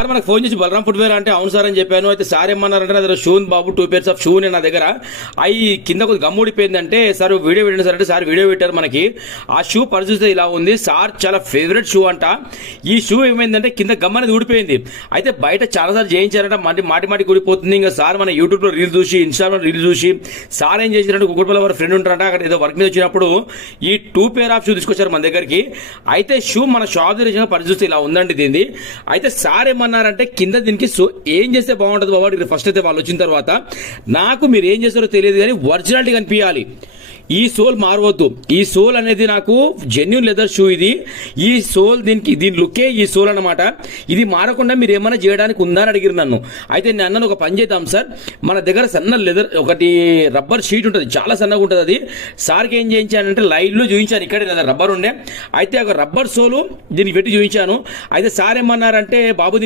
Sir మనకు phone చేసి Balaram footwear అంటే అవును సార్ అని చెప్పాను. అయితే సార్ ఏమన్నారంటే నా దగ్గర shoe Babu 2 pairs of shoe నా దగ్గర అవి కింద కొద్ది గమ్ముడిపోయిందంటే సార్ వీడియో పెట్టండి సార్ అంటే సార్ వీడియో పెట్టారు. మనకి ఆ షూ పరిస్థితి ఇలా ఉంది సార్, చాలా ఫేవరెట్ షూ అంట. ఈ షూ ఏమైందంటే కింద గమ్ అనేది ఊడిపోయింది. అయితే బయట చాలాసార్లు చేయించారంట, మాటి ఊడిపోతుంది. ఇంకా సార్ మన యూట్యూబ్ లో రీల్ చూసి ఇన్స్టాగ్రామ్ రీల్ చూసి సార్ ఏం చేసినట్టు కుక్కడపల్లి వారి ఫ్రెండ్ ఉంటారంట, అక్కడ ఏదో వర్క్ మీద వచ్చినప్పుడు ఈ 2 pair ఆఫ్ షూ తీసుకొచ్చారు మన దగ్గరికి. అయితే షూ మన షాప్ దగ్గర పరిస్థితి ఇలా ఉందండి దీన్ని. అయితే సార్ ఏమన్నారంటే కింద దీనికి ఏం చేస్తే బాగుంటుంది బాబా, ఫస్ట్ అయితే వాళ్ళు వచ్చిన తర్వాత నాకు మీరు ఏం చేస్తారో తెలియదు కానీ ఒరిజినాలిటీ కనిపించాలి. ఈ సోల్ మారవద్దు. ఈ సోల్ అనేది నాకు జెన్యూన్ లెదర్ షూ ఇది. ఈ సోల్ దీని లుకే ఈ సోల్ అన్నమాట. ఇది మారకుండా మీరు ఏమైనా చేయడానికి ఉందా అని అడిగిరు నన్ను. అయితే నేను అన్నాను ఒక పని చేద్దాం సార్, మన దగ్గర సన్న లెదర్ ఒకటి రబ్బర్ షీట్ ఉంటుంది, చాలా సన్నగా ఉంటుంది. అది సార్కి ఏం చేయించానంటే లైన్లో చూపించాను, ఇక్కడే రబ్బర్ ఉండే. అయితే ఒక రబ్బర్ సోలు దీనికి పెట్టి చూపించాను. అయితే సార్ ఏమన్నారంటే బాబు